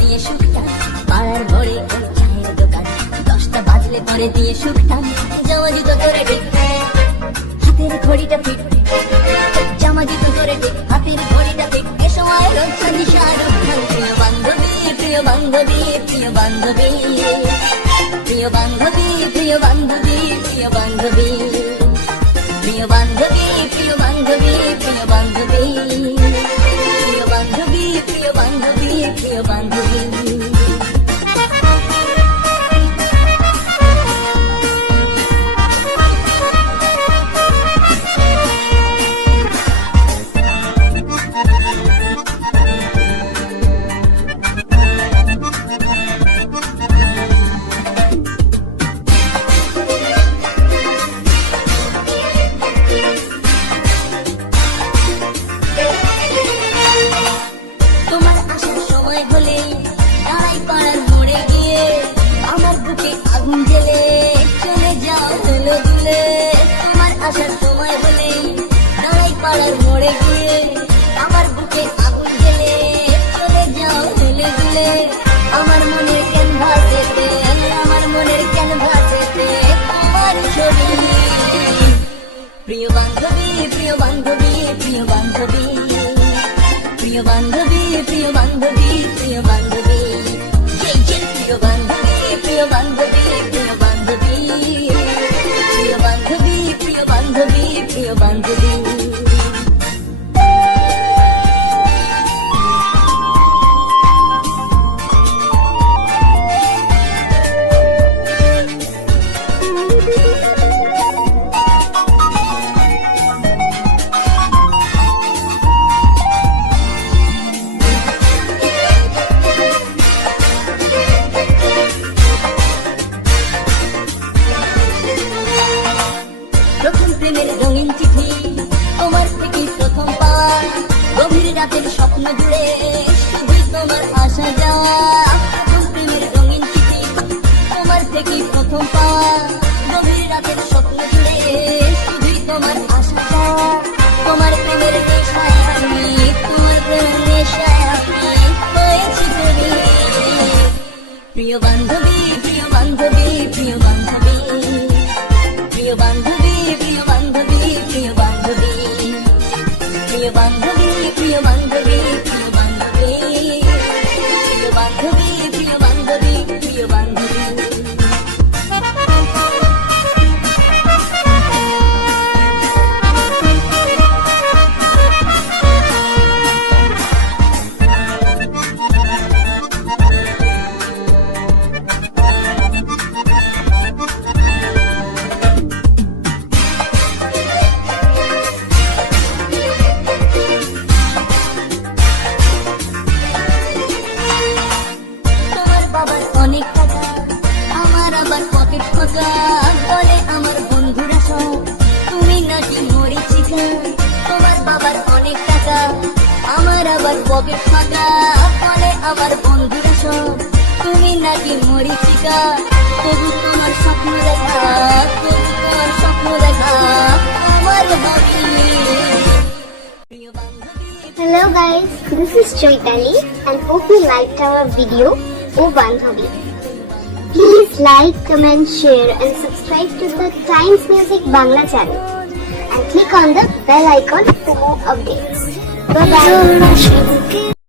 দিয়ে সুখটান পাড়ার মোড়ে ওই চায়ের দোকান 10টা বাজলে পরে দিয়ে সুখটান জামা জুতো করে ঠিক হাতের ঘড়িটা ফিট জামা জুতো করে ঠিক হাতের ঘড়িটা ফিট এ সময় রোজা দিশারুখ খান প্রিয় বান্ধবী প্রিয় বান্ধবী প্রিয় বান্ধবী প্রিয় বান্ধবী প্রিয় বান্ধবী প্রিয় বান্ধবী প্রিয় বান্ধবী প্রিয় বান্ধবী প্রিয় বান্ধবী প্রিয় বান্ধবী প্রিয় বান্ধবী প্রিয় বান্ধবী তোমার আসার সময় হলে দাঁড়াই পাড়ার মোড়ে গিয়ে আমার বুকে আগুন জ্বেলে চলে যাও হেলে দুলে তোমার আসার সময় হলে দাঁড়াই পাড়ার মোড়ে গিয়ে আমার বুকে আগুন জ্বেলে চলে যাও হেলে দুলে আমার মনের ক্যানভাসেতে আমার মনের ক্যানভাসেতে তোমার ছবি প্রিয় বান্ধবী প্রিয় বান্ধবী প্রিয় বান্ধবী প্রিয় বান্ধবী প্রিয় বান্ধবী প্রিয় বান্ধবী প্রিয় বান্ধবী প্রিয় বান্ধবী প্রিয় বান্ধবী প্রিয় বান্ধবী প্রিয় বান্ধবী প্রিয় বান্ধবী প্রথম প্রেমের রঙিন চিঠি তোমার থেকে প্রথম পাওয়া গভীর রাতের স্বপ্ন জুড়ে শুধুই তোমার আসা যাওয়া প্রথম প্রেমের রঙিন চিঠি তোমার থেকে প্রথম পাওয়া গভীর রাতের স্বপ্ন জুড়ে শুধুই তোমার আসা যাওয়া তোমার প্রেমের নেশায় আমি তোমার প্রেমের নেশায় আমি হয়েছি তুমি প্রিয় বান্ধবী প্রিয় বান্ধবী প্রিয় বান্ধবী প্রিয় বান্ধবী প্রিয় বান্ধবী প্রিয় বান্ধবী প্রিয় বান্ধবী প্রিয় বান্ধবী প্রিয় বান্ধবী প্রিয় বান্ধবী প্রিয় বান্ধবী প্রিয় বান্ধবী বাবার অনেক টাকা আমার আবার পকেট ফাঁকা বলে আমার বন্ধুরা সব তুমি নাকি মরিচিকা তোমার বাবার অনেক টাকা আমার আবার পকেট ফাঁকা বলে আমার বন্ধুরা সব তুমি নাকি মরিচিকা তবু তোমার স্বপ্ন দেখা তবু তোমার স্বপ্ন দেখা আমার ভাবি Hello guys, this is Choitali and hope you liked our video O Bandhavi. Please like, comment, share and subscribe to the Times Music Bangla channel and click on the bell icon for more updates. Bye bye.